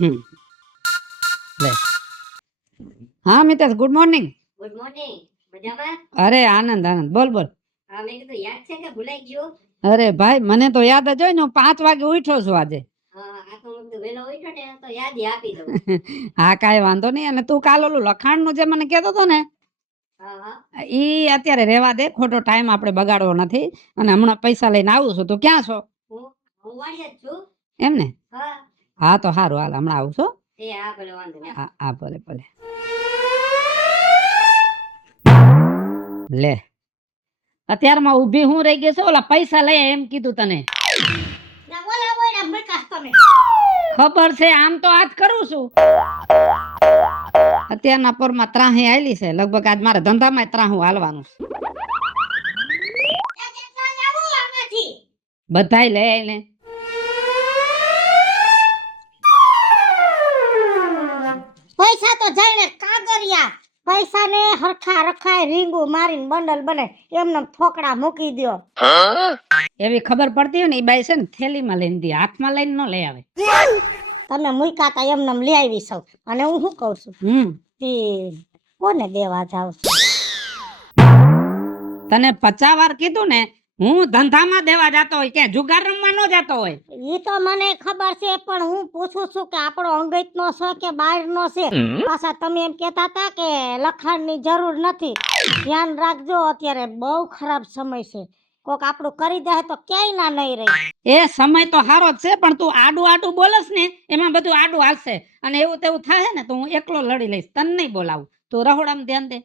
હમ લે હા Mitesh good morning. Good morning. મજામાં? અરે આનંદ આનંદ બોલ બોલ. હા મેં કીધું યાદ છે કે ભૂલાઈ ગયું? અરે ભાઈ મને તો યાદ જ હોય ને, હું 5 વાગે ઉઠ્યો છું આજે. હા આ તો હું વેલો ઉઠ્યો ને તો યાદ આપી દઉં. હા કાંઈ વાંધો નહીં. અને તું કાલ ઓલું લખાણનું જે મને કહેતો હતો ને, હા ઈ અત્યારે રહેવા દે, ખોટો ટાઈમ આપણે બગાડવો નથી. અને હમણાં પૈસા લઈને આવું છું. તું ક્યાં છો? હું વાડી જ છું. એમ ને? હા હા તો સારું, હાલ હમણાં આવું છું. એ હા ભલે વાંધો નહીં. હા ભલે ભલે. લે અત્યારમાં ઊભી હું રહી ગઈ છે? ઓલા પૈસા લઈ એમ કીધું તને. ના બોલા બોલા મકાસ તમે. ખબર છે, આમ તો આજ કરું છું. અત્યારના પરમાં ત્રાહી આવેલી છે. લગભગ આજ મારે ધંધામાં ત્રાહું હાલવાનું છે. બધાય લઈ આવીને પૈસા તો જાણે કાગરિયા. પૈસા ને હરખા રખાય રીંગુ મારીને બંડલ બને એમને થોકડા મૂકી દો. એવી ખબર પડતી હોય ને, એ બાઈ છે ને થેલીમાં લઈને દે, હાથમાં લઈને ન લઈ આવે. તમે મૂક્યા તા એમને લઈ આવી સૌ. અને હું શું કઉ છું તે કોને દેવા જાવ? તને 50 વાર કીધું ને, હું ધંધામાં દેવા જાતો હોય, ક્યાં જુગાર રમવા ન જાતો હોય. ઈ તો મને ખબર છે, પણ હું પૂછું છું કે આપણો અંગત નો છે કે બહાર નો છે? પાછા તમે એમ કેતા હતા કે લખાણની જરૂર નથી. ધ્યાન રાખજો, અત્યારે બહુ ખરાબ સમય છે. કોક આપણું કરી દે તો ક્યાંય ના નહીં રહી. એ સમય તો સારો જ છે, પણ તું આડું આડું બોલસ ને એમાં બધું આડું હાલશે. અને એવું તેવું થાય ને તો હું એકલો લડી લઈશ, તને નહીં બોલાવું. તું રહોડામાં ધ્યાન દે.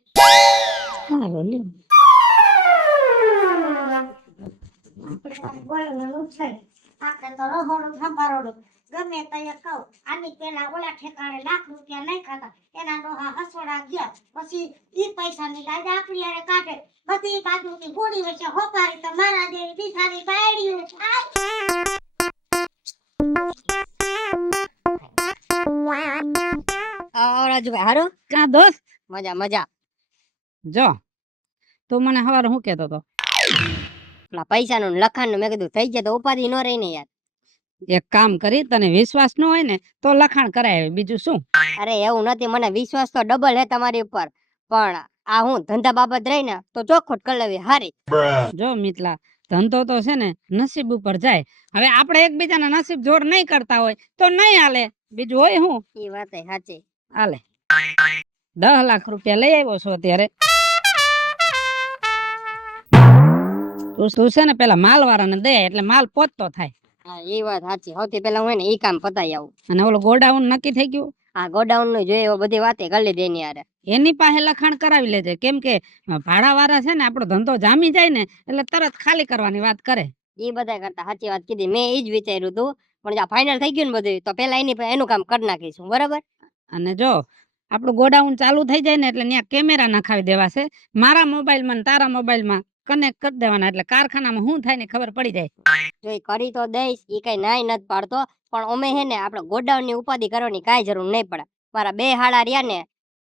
આપણે તો રહોડું સંભાળોડું ગમે ત્યાં કહું. આની પેલા ઓલા ઠેકાણે ₹1,00,000 નહીં ખાતા, એના ડોહા હસોડા ગયા. પછી ઈ પૈસાની ગાજ આપણી હારે કાઢે. બધી બાજુથી ગોળી વચ્ચે હોપારી તો મારા જેવી બિચારી બાયડીયું રાજુભાઈ હારું? ક્યાં દોસ્ત? મજા મજા. જો તું મને હવારે શું કહેતો હતો? પૈસાનું લખાણનું મેં કીધું થઈ જાય તો ઉપાધિ ન રહી ને યાર. એક કામ કરી, તને વિશ્વાસ ન હોય ને તો લખાણ કરાય, બીજું શું. અરે એવું નથી, મને વિશ્વાસ તો ડબલ હે તમારી ઉપર, પણ આ હું ધંધા બાબત રહી ને તો ચોખવટ કરી લેવી હારી. જો મિતલા, ધંધો તો છે ને નસીબ ઉપર જાય. હવે આપણે એકબીજાના નસીબ જોર નહીં કરતા હોય તો નહીં હાલે, બીજું હોય શું. એ વાત સાચી. હાલે 10 લાખ રૂપિયા લઈ આવ્યો છો અત્યારે. તું છે ને પેલા માલ વાળાને દે, એટલે માલ પોચતો થાય. હા એ વાત સાચી. સૌથી પેલા હું ને ઈ કામ પતાઈ આવું. અને ઓલો ગોડાઉન નક્કી થઈ ગયું? આ ગોડાઉન નું જોઈએ બધી વાતે કરી લીધી એની હારે. એની પાસે લખાણ કરાવી લેજે, કેમ કે ભાડા વાળા છે ને આપણો ધંધો જામી જાય ને એટલે તરત ખાલી કરવાની વાત કરે. એ બધા કરતા સાચી વાત કીધી. મેં એ જ વિચાર્યું હતું, પણ જ્યાં ફાઇનલ થઈ ગયું ને બધું તો પેલા એનું કામ કરી નાખીશું, બરાબર? અને જો આપણું ગોડાઉન ચાલુ થઈ જાય ને એટલે ત્યાં કેમેરા નખાવી દેવા છે. મારા મોબાઈલમાં ને તારા મોબાઈલમાં કનેક્ટ કરી દેવાના, એટલે કારખાનામાં શું થાય ને ખબર પડી જાય. જો એ કરી તો દઈશ, એ કઈ નાય નથી પાડતો, પણ અમે હે ને આપણે ગોડાઉન ની ઉપાધિ કરવાની કાંઈ જરૂર નહીં પડે. મારા 2 હાડા રહ્યા ને,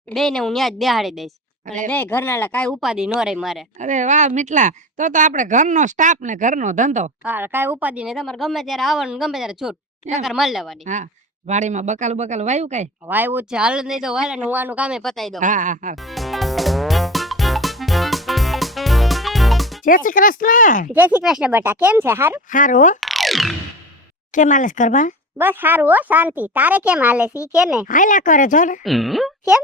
2 ને હું ત્યાં જ બેહાડી દઈશ. એટલે 2 ઘરના કાંઈ ઉપાધિ ન રહી મારે. અરે વાહ મિતલા, તો આપણે ઘરનો સ્ટાફ ને ઘરનો ધંધો. હા કાંઈ ઉપાધિ નહીં, તમારે ગમે ત્યારે આવવાનું, ગમે ત્યારે છૂટ ટકર મારી લેવાની. હા વાડીમાં બકાલું વાયું કઈ? વાયવું છે, હાલ નહીં તો વાલે હું આનું કામે પતાવી દઉં. હા હા. જય શ્રી કૃષ્ણ. જય શ્રી કૃષ્ણ બેટા, કેમ છે? હારું હારું. કેમ હાલે કરવા? બસ હારું હો, શાંતિ. તારે કેમ હાલે છે કે ને? હાયલા કરે જો ને. કેમ?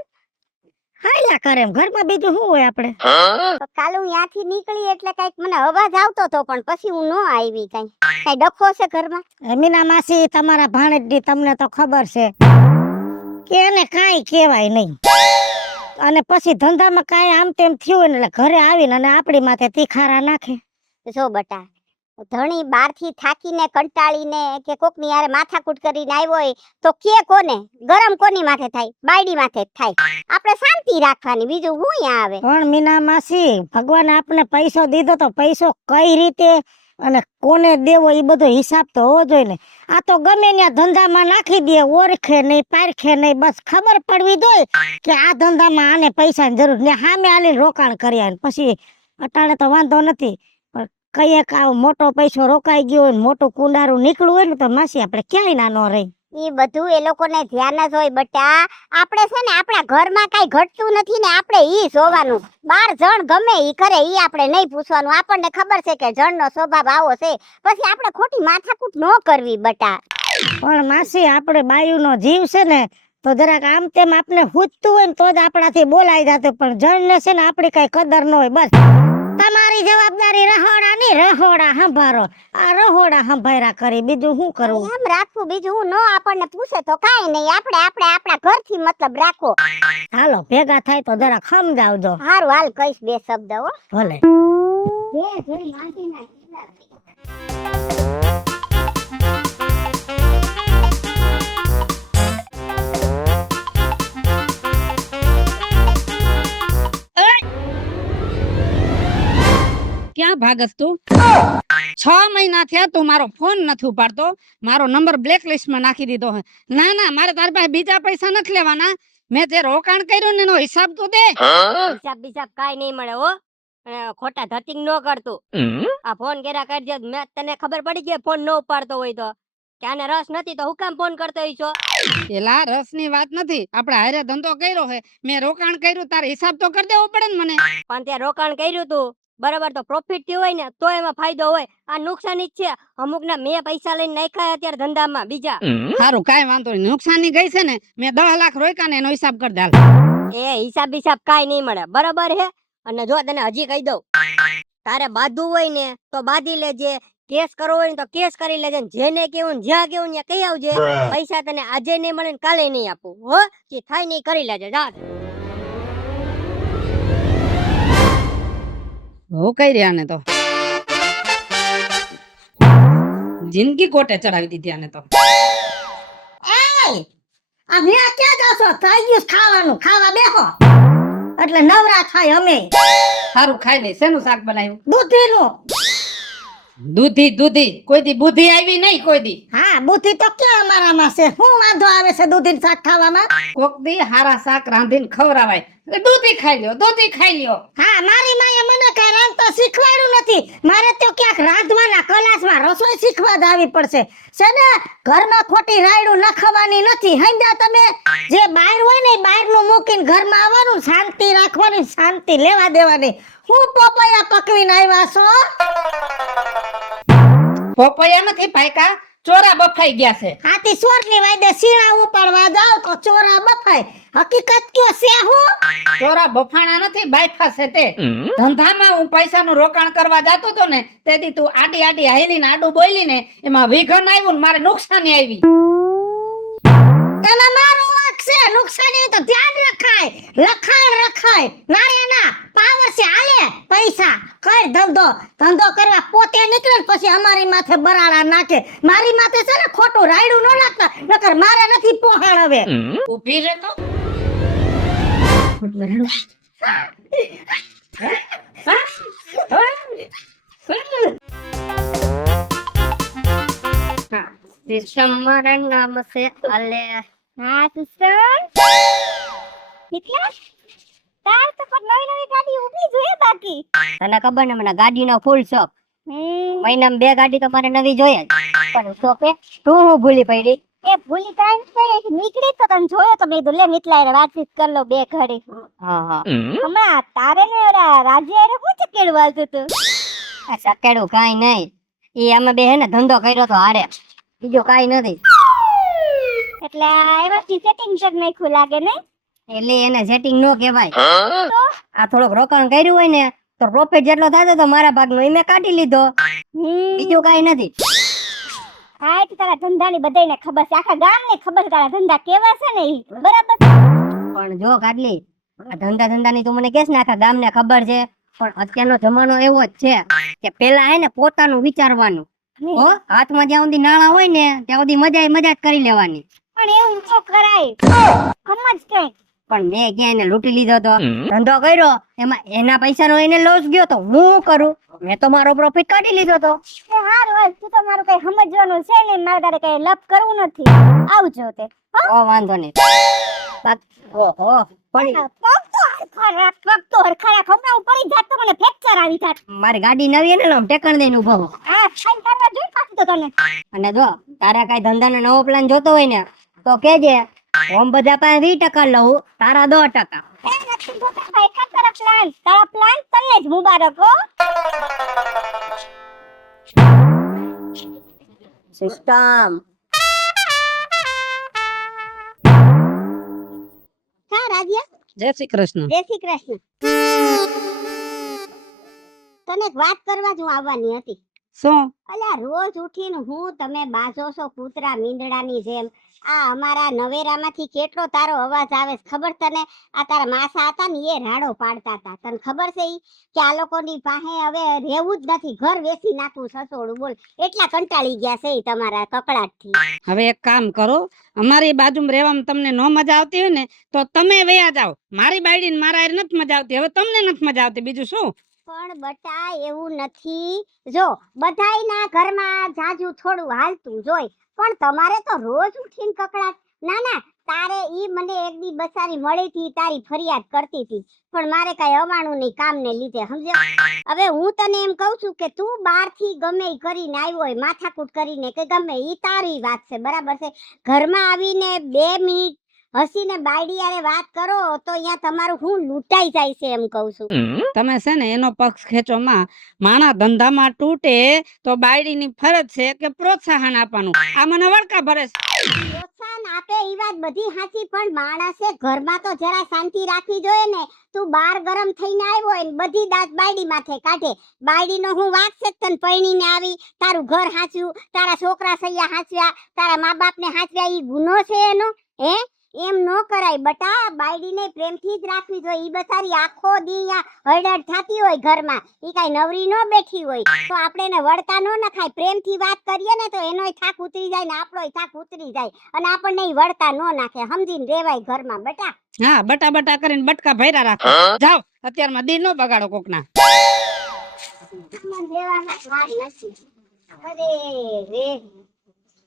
હાયલા કરે એમ, ઘરમાં બીજું શું હોય આપણે? તો કાલે હું ત્યાંથી નીકળી એટલે કઈક મને અવાજ આવતો હતો, પણ પછી હું ન આવી. કઈ ડખો છે ઘરમાં? મીના માસી તમારા ભાણેજની તમને તો ખબર છે કે એને કાંઈ કહેવાય નહીં, અને પછી ધંધામાં કાંઈ આમ તેમ થયું ને એટલે ઘરે આવીને અને આપણી માથે તીખારા નાખે. જો બટા, ધણી બહારથી થાકીને કંટાળીને કે કોકની યારે માથાકૂટ કરીને આવ્યો હોય તો કે કોને ગરમ કોની માથે થાય? બાયડી માથે જ થાય. આપણે શાંતિ રાખવાની, બીજું હું અહીંયા આવે. પણ મીના માસી, ભગવાને આપણે પૈસો દીધો તો પૈસો કઈ રીતે અને કોને દેવો એ બધો હિસાબ તો હોવો જોઈએ ને. આ તો ગમે ત્યાં ધંધામાં નાખી દે, ઓળખે નહીં પારખે નહીં, બસ ખબર પડવી જોઈએ કે આ ધંધામાં આને પૈસાની જરૂર ને સામે આલીને રોકાણ કર્યા. પછી અટાણે તો વાંધો નથી, પણ કઈક આવો મોટો પૈસો રોકાઈ ગયો હોય, મોટું કુંડારું નીકળવું હોય ને તો માસી આપણે ક્યાંય ના ન રહી. ઈ બધું એ લોકોને ધ્યાન જ હોય બટા. આપણે છે ને આપણા ઘરમાં કાઈ ઘટતું નથી ને આપણે ઈ જોવાનું. 12 જણ ગમે ઈ કરે ઈ આપણે નહીં પૂછવાનું. આપણને ખબર છે કે જણનો સ્વભાવ આવો છે. પછી આપણે ખોટી માથાકૂટ ન કરવી બટા. પણ માસી આપણે બાયુનો જીવ છે ને તો જરાક આમ તેમ આપણે હુજતું હોય ને તો જ આપણાથી બોલાઈ જાતું, પણ જણને છે ને આપણી કઈ કદર ન હોય. બસ તમારી જવાબદારી રહોડાની, રહોડા સંભાળો. આ રહોડા સંભાળ્યા કરી, બીજું શું કરવું? એમ રાખવું, બીજું હું ન આપણને પૂછે તો કાઈ નહીં. આપણે આપણા ઘરથી મતલબ રાખો. હાલો ભેગા થાય તો જરાક સમજાવજો. હારું હાલ કઈશ બે શબ્દ હો. ભલે. ક્યાં ભાગસ તું? 6 મહિના થયા તું મારો ફોન નથી ઉપાડતો, મારો નંબર બ્લેકલિસ્ટ માં નાખી દીધો હે. ના ના, મારે તારી પાસે બીજા પૈસા નથી લેવાના. મેં જે રોકાણ કર્યું ને એનો હિસાબ તો દે. હિસાબ કાઈ નહીં મળે હો. ખોટા ધતિંગ ન કરતું. આ ફોન કર્યા કરજે. મેં તને ખબર પડી કે ફોન ન ઉપાડતો હોય તો કે આને રસ નથી તો હું કામ ફોન કરતો હોય છો? એલા રસની વાત નથી, આપણે હારે ધંધો કર્યો હે, મેં રોકાણ કર્યું, તારે હિસાબ તો કરી દેવો પડે ને મને. પણ ત્યાં રોકાણ કર્યું તું બરાબર તો પ્રોફિટ થયું હોય ને તો એમાં ફાયદો હોય. આ નુકસાની જ છે. અમુક ના મેં પૈસા લઈને નાખ્યા અત્યારે ધંધામાં બીજા. સારું કાઈ વાંધો નહીં, નુકસાની ગઈ છે ને, મેં 10 લાખ રોક્યા ને એનો હિસાબ કરી દે. એ હિસાબ કાઈ નહીં મળે બરાબર હે. અને જો તને હજી કહી દઉં, તારે બાંધવું હોય ને તો બાંધી લેજે, કેસ કરવો હોય ને તો કેસ કરી લેજે, જેને કેવું જ્યાં કેવું ત્યાં કહી આવજે. પૈસા તને આજે નહીં મળે ને કાલે નહીં આપું હો. કે થાય નહીં કરી લેજે. જા હો કઈ રહ્યા ને તો જિંદગી કોટે ચડાવી દીધી આને તો. આ ન્યા ક્યાં જાશો? થઈ ગયું ખાવાનું, ખાવા બેહો એટલે નવરા થાય. અમે સારું ખાઈ લે. શેનું શાક બનાવ્યું? બુદ્ધિનું. દૂધી કોઈ દી બુદ્ધિ આવી નહીં કોઈ દી. હા બુદ્ધિ તો ક્યાં અમારામાં છે? શું વાંધો આવે છે દૂધી શાક ખાવામાં? કોક દી હારા શાક રાંધીને ખવરાવાય. દૂધી ખાઈ લ્યો. હા મારી માએ મને કઈ રાંધતા શીખવાડ્યું નથી. મારે તો ક્યાંક રાંધવાના ક્લાસમાં રસોઈ શીખવા જ આવી પડશે છે ને. ઘરમાં ખોટી રાયડું નખવાની નથી, સમજ્યા તમે? જે બહાર હોય ને બહારનું મૂકીને ઘરમાં આવવાનું, શાંતિ રાખવાની, શાંતિ લેવા દેવાની. હું પોપૈયા પકવીને આવ્યા છો? પોપૈયા નથી પાયકા, ચોરા બફાઈ ગયા છે. હાથી સોરની વાયદે સીણા ઉપાડવા જાવ તો ચોરા બફાય. હકીકત કયો છે? હું ચોરા બફાણા નથી, બાયફા છે તે. ધંધામાં હું પૈસાનું રોકાણ કરવા જાતો તો ને તેથી તું આડી હાલીને આડું બોલી ને એમાં વિઘન આવ્યું ને મારે નુકસાની આવી. એમાં મારો વાંક છે. નુકસાની તો ધ્યાન રખાય, લખાણ રખાય. નારેના પાવર છે. હાલે પૈસા કર, ધંધો કરવા પોતે નીકળે ને પછી અમારી માથે બરાડા નાખે. મારી માથે છે ને ખોટું રાયડું ન નાખતા, નકર મારે નથી પોહાણ. હવે ઊભી રહે તો મારા નામ છે અલે. હા સિસ્ટર કેટલા તાર તો પણ નવી ગાડી ઊભી જોઈએ બાકી. તને ખબર ને મને ગાડીનો ફૂલ શોખ. મહિનામાં 2 ગાડી તો મારે નવી જોઈએ જ. પણ શોપે તું હું ભૂલી પડી. એ ભૂલી કાઈ નીકળી તો તને જોયો તો મેં કીધું લે મિતલાય વાતચીત કર લો 2 ઘડી. હા હમણાં તારે ને ઓલા રાજ્ય શું ચકેડું હાલતું તું? આ સકેડું કાઈ નહીં. ઈ અમે બે હે ને ધંધો કર્યો તો હારે, બીજું કાઈ નથી. એટલે એમાંથી સેટિંગ કરી નાખ્યું લાગે ને? એટલે એને સેટિંગ નો કહેવાય. આ થોડોક રોકાણ કર્યું હોય ને તો પ્રોફિટ જેટલો થતો તો મારા ભાગનો એ મેં કાઢી લીધો, બીજું કાઈ નથી. હા એટલે તારા ધંધાની બધાયને ખબર છે, આખા ગામને ખબર છે તારા ધંધા કેવા છે ને ઈ. બરાબર. પણ જો કાટલી, આ ધંધાની તું મને કહેશ ને આખા ગામને ખબર છે, પણ અત્યારનો જમાનો એવો જ છે કે પેલા હે ને પોતાનું વિચારવાનું. હો હાથમાં જ્યાં સુધી નાણાં હોય ને ત્યાં સુધી મજા જ કરી લેવાની. પણ એવું તો કરાય સમજ કઈ. પણ મેં ક્યાં એને લૂંટી લીધો તો ધંધો કર્યો, એમાં એના પૈસાનો એને લોસ ગયો તો હું કરું? મેં તો મારો પ્રોફિટ કાઢી લીધો તો. એ હારું હાલ, તું તો મારું કઈ સમજવાનું છે ને, મારે તારે કઈ લપ કરવું નથી. આવજો તે. ઓ વાંધો નહીં. ઓહો પડી પગ તો હરખા ખમણા પડી જાત તો મને ફ્રેક્ચર આવી જાત. મારી ગાડી નવી હે ને ટેકણ દઈને ઉભો. હા ખાઈ કરવા જોઈ પાછી તો તને અને જો તારે કઈ ધંધાનો નવો પ્લાન જોતો હોય ને તો કેજે. ઓમ બધા પાસે 20% લઉં, તારા 10%. એ નથી જોતા ભાઈ તારા પ્લાન તને જ મુબારક હો. સિસ્ટમ. હા રાજ્યા, જય શ્રી કૃષ્ણ. જય શ્રી કૃષ્ણ. તને એક વાત કરવા જ હું આવવાની હતી. શું? અલ્યા રોજ ઉઠીને હું તમે બાજો છો કૂતરા મીંદડાની જેમ. આ અમારા નવેરામાંથી કેટલો તારો અવાજ આવે છે ખબર તને? આ તારા માસા હતા ને એ રાડો પાડતા હતા. તને ખબર છે ઈ કે આ લોકોની પાસે હવે રહેવું જ નથી, ઘર વેચી નાખવું સસોડું. બોલ, એટલા કંટાળી ગયા છે ઈ તમારા કકડાટથી. હવે એક કામ કરો, અમારી બાજુમાં રહેવામાં તમને ન મજા આવતી હોય ને તો તમે વયા જાઓ. મારી બાયડીને મારા હારે નથી મજા આવતી, હવે તમને નથી મજા આવતી, બીજું શું? પણ બટા એવું નથી. જો બધાયના ઘરમાં જાજુ થોડું હાલતું જોઈ, પણ તમારે તો રોજ ઉઠીને કકડાટ. ના ના, તારે ઈ મને એક દી બસારી મળી હતી, તારી ફરિયાદ કરતી હતી, પણ મારે કઈ અવાણું નહીં કામને લીધે, સમજ્યો? હવે હું તને એમ કહું છું કે તું બહારથી ગમે ઈ કરીને આવ્યો હોય, માથાકૂટ કરીને કે ગમે ઈ તારી વાત છે, બરાબર છે. ઘરમાં આવીને 2 મિનિટ હસીને બાયડી હારે વાત કરો તો અહીંયા તમારું હું લૂંટાઈ જાય છે એમ કહું છું. તમે છે ને એનો પક્ષ ખેંચો માં. માણા ધંધામાં તૂટે તો બાયડીની ફરજ છે કે પ્રોત્સાહન આપવાનું. આ મને વળકા ભરે છે. પ્રોત્સાહન આપે ઈ વાત બધી સાચી, પણ માણસે ઘરમાં તો જરા શાંતિ રાખવી જોઈએ ને. તું બાર ગરમ થઈને આવ્યો હોય ને બધી દાંત બાયડી માથે કાઢે. બાયડીનો હું વાંક છે તને પરણીને આવી, તારું ઘર હાંચ્યું, તારા છોકરા સૈયા હાંચ્યા, તારા મા બાપને હાંચ્યા, ઈ ગુનો છે એનો? હે, એમ નો કરાય બટા. બાયડીને પ્રેમથી જ રાખવી જોઈએ. ઈ બચારી આખો દી હળડ થાતી હોય ઘરમાં, ઈ કાઈ નવરી નો બેઠી હોય, તો આપણે એને વળતા નો નખાય. પ્રેમથી વાત કરીએ ને તો એનોય થાક ઉતરી જાય ને આપણોય થાક ઉતરી જાય, અને આપણને ઈ વળતા નો નાખે. સમજીને રેવાય ઘરમાં બટા. હા, બટા બટા કરીને બટકા ભર્યા રાખો. જાઓ, અત્યારમાં દી નો બગાડો કોકના. મને દેવાના જ વાર નથી. અરે રે,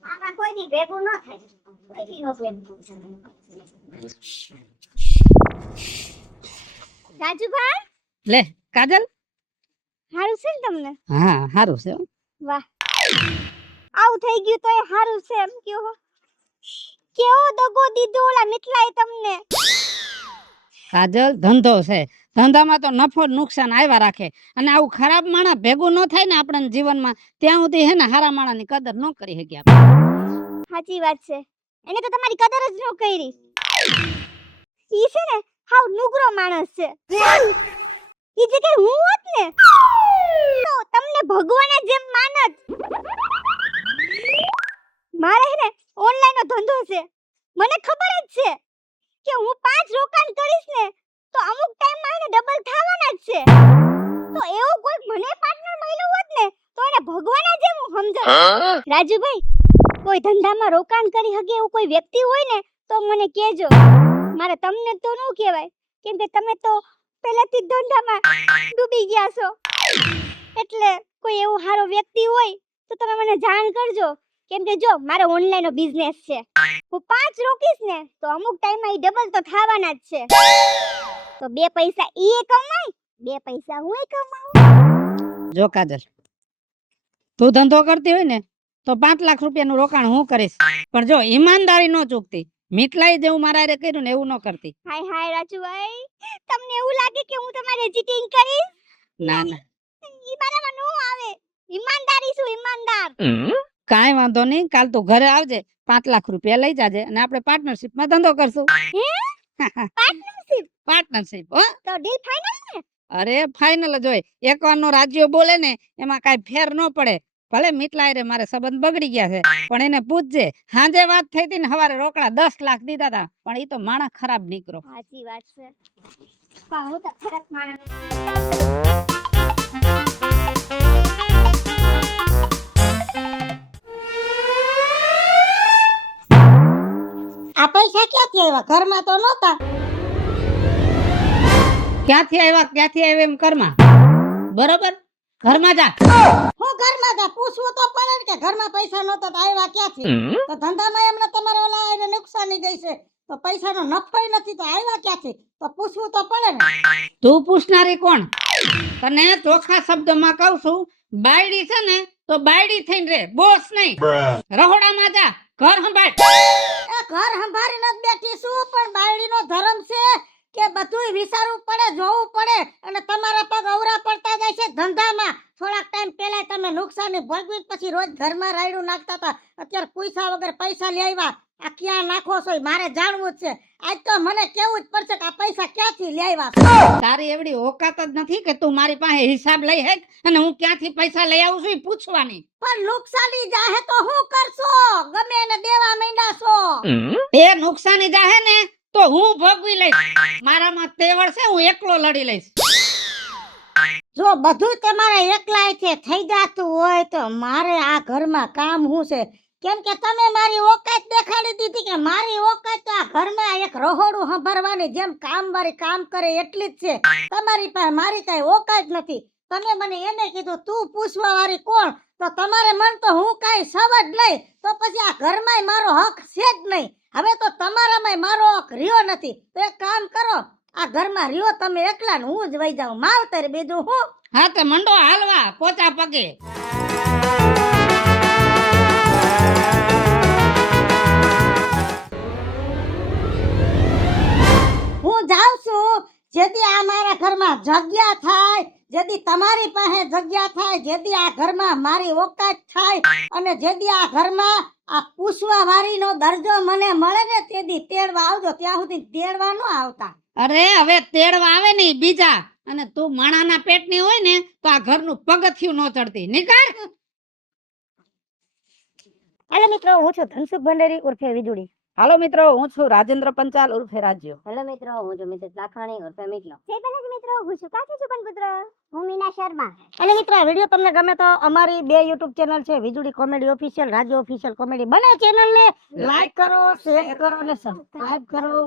આમાં કોઈ દી ભેગું ન થાય, કોઈ દી નો ભેગું થાય. રાજુભાઈ, લે કાજલ. હારું છે ને તમને? હા, સારું છે હો. વાહ, આવું થઈ ગયું તો એ હારું છે એમ કયો. કેવો દગો દીધો ઓલા મિથલાએ તમને. કાજલ, ધંધો છે, ધંધામાં તો નફો નુકસાન આવ્યા રાખે, અને આવું ખરાબ માણસ ભેગું ન થાય ને આપણા જીવનમાં ત્યાં સુધી હે ને હારા માણસની કદર ન કરી શક્યા. સાચી વાત છે, એને તો તમારી કદર જ ન કરી. ઈ છે ને હાવ નુગરો માણસ છે. ઈ જગ્યાએ હું હોત ને તો તમને ભગવાનના જેમ માનત. મારે હે ને ઓનલાઈન નો ધંધો છે, મને ખબર જ છે કે હું 5 રોકાણ કરીશ ને તો અમુક ટાઈમ માં એને ડબલ થવાના જ છે. તો એવો કોઈ મને પાર્ટનર મળ્યો હોત ને તો એને ભગવાનના જેમ હું સમજત. રાજુભાઈ, કોઈ ધંધામાં રોકાણ કરી હગે એવું કોઈ વ્યક્તિ હોય ને તો મને કહેજો. મારે તમને તો ન કહેવાય, કેમ કે તમે તો પહેલાથી જ ધંધામાં ડૂબી ગયા છો. એટલે કોઈ એવો સારો વ્યક્તિ હોય તો તમે મને જાણ કરજો, કેમ કે જો મારો ઓનલાઈન નો બિઝનેસ છે. હું 5 રોકીશ ને તો અમુક ટાઈમ માં ઈ ડબલ તો થવાના જ છે. તો 2 પૈસા ઈ કમાય, 2 પૈસા હું કમાઉં. જો કાજલ, તું ધંધો કરતી હોય ને તો 5 લાખ રૂપિયાનું રોકાણ હું કરીશ, પણ જો ઈમાનદારી ન ચૂકતી, મીઠલાઈ જેવું મારા હારે કર્યું ને એવું ન કરતી. હાય હાય રાજુભાઈ, તમને એવું લાગે કે હું તમારે ચીટિંગ કરીશ? ના ના, ઈ મારામાં નો આવે. ઈમાનદારી શું ઈમાનદાર. કાંઈ વાંધો નહીં, કાલ તું ઘરે આવજે, 5 લાખ રૂપિયા લઈ જાજે અને આપણે પાર્ટનરશિપમાં ધંધો કરશું. પાર્ટનરશિપ? પાર્ટનરશિપ હો. તો ડીલ ફાઇનલ ને? અરે ફાઇનલ જ હોય. એકવારનો રાજ્યો બોલે ને એમાં કાંઈ ફેર ન પડે. ભલે મીઠલાઈ રે મારે સંબંધ બગડી ગયા છે, પણ એને પૂછજે, હાંજે વાત થઈ હતી ને હવારે રોકડા 10 લાખ દીધા હતા, પણ ઈ તો માણસ ખરાબ નીકળો. સાચી વાત છે. પણ હું તો ખરાબ માણસ. આ પૈસા ક્યાંથી આવ્યા? ઘરમાં તો નહોતા. ક્યાંથી આવ્યા એમ કરમાં, બરોબર? ઘરમાં જા. હું ઘરમાં તા પૂછવું તો પડે ને કે ઘરમાં પૈસા નહોતા તો આવ્યા ક્યાંથી? તો ધંધામાં એમને તમારે ઓલા એને નુકસાની ગઈ છે, તો પૈસાનો નફો નથી તો આવ્યા ક્યાંથી? તો પૂછવું તો પડે ને. તું પૂછનારી કોણ? તને ચોખ્ખા શબ્દમાં કહું છું, બાયડી છે ને તો બાયડી થઈને રે, બોસ નહીં. રહોડામાં જા, ઘર સંભાળ. એ ઘર સંભાળી નથી બેઠી છું, પણ બાયડીનો ધર્મ છે કે બધુંય વિચારવું પડે, જોવું પડે. અને તમારા પગ અવરા પડતા જાય છે ધંધામાં. થોડાક ટાઈમ પહેલા તમે નુકસાની ભોગવી પછી રોજ ઘરમાં રાયડું નાખતા હતા, અત્યારે પૈસા વગર પૈસા લઈ આવ્યા. આ ક્યાં નાખો છો એ મારે જાણવું જ છે. આજ તો મને કેવું જ પડશે કે આ પૈસા ક્યાંથી લઈ આવ્યા. તારી એવડી ઓકાત જ નથી કે તું મારી પાસે હિસાબ લઈ હેક અને હું ક્યાંથી પૈસા લઈ આવું છું ઈ પૂછવાની. પણ નુકસાની જાહે તો હું કરશો? ગમે એને દેવા માંડ્યા છો. એ નુકસાની જાહે ને તો હું ભોગવી લઈશ. મારામાં તેવડ છે, હું એકલો લડી લઈશ. જો બધું તમારે એકલાયથી થઈ જાતું હોય તો મારે આ ઘરમાં કામ શું છે? કેમ કે તમે મારી ઓકાત દેખાડી દીધી કે મારી ઓકાત તો આ ઘરમાં એક રહોડું સંભાળવાની જેમ કામવાળી કામ કરે એટલી જ છે. તમારી પાસે મારી કઈ ઓકાત નથી. તમે મને એને કીધું તું પૂછવા વાળી કોણ? તો તમારે મન તો હું કાઈ સવજ નહીં, તો પછી આ ઘરમાંય મારો હક છે જ નહીં. હવે તો તમારામાંય મારો હક રહ્યો નથી. તો એક કામ કરો, આ ઘરમાં રહ્યો તમે એકલા ને હું જ વઈ જાઉં માવતર, બીજું હું. હા તો મંડો હાલવા પોચા પગે. હું જાઉં છું. જેથી આ મારા ઘરમાં જગ્યા થાય, જેથી તમારી પાસે જગ્યા થાય, જેથી આ ઘરમાં મારી ઓકાત થાય, અને જેથી આ ઘરમાં આ પૂછવા વાળીનો દરજ્જો મને મળે ને તેથી તેડવા આવજો. ત્યાં સુધી તેડવા ન આવતા. અરે હવે તેડવા આવે ને ઈ બીજા, અને તું માણાના પેટની હોય ને તો આ ઘરનું પગથિયું ન ચડતી. નીકળ. હાલો મિત્રો, હું છું ધનસુખ ભંડેરી ઉર્ફે વીજળી. હાલો મિત્રો, હું છું રાજેન્દ્ર પંચાલ ઉર્ફે રાજ્યો. હેલો મિત્રો, હું છું મિસિસ લાખણી ઉર્ફે મિકલો. જય બલાજી મિત્રો, હું છું કાકી સુપન પુત્ર, હું મીના શર્મા. અને મિત્રો, આ વિડીયો તમને ગમે તો અમારી 2 YouTube ચેનલ છે, વીજળી કોમેડી ઓફિશિયલ, રાજ્ય ઓફિશિયલ કોમેડી. બંને ચેનલને લાઈક કરો, શેર કરો અને સબસ્ક્રાઇબ કરો.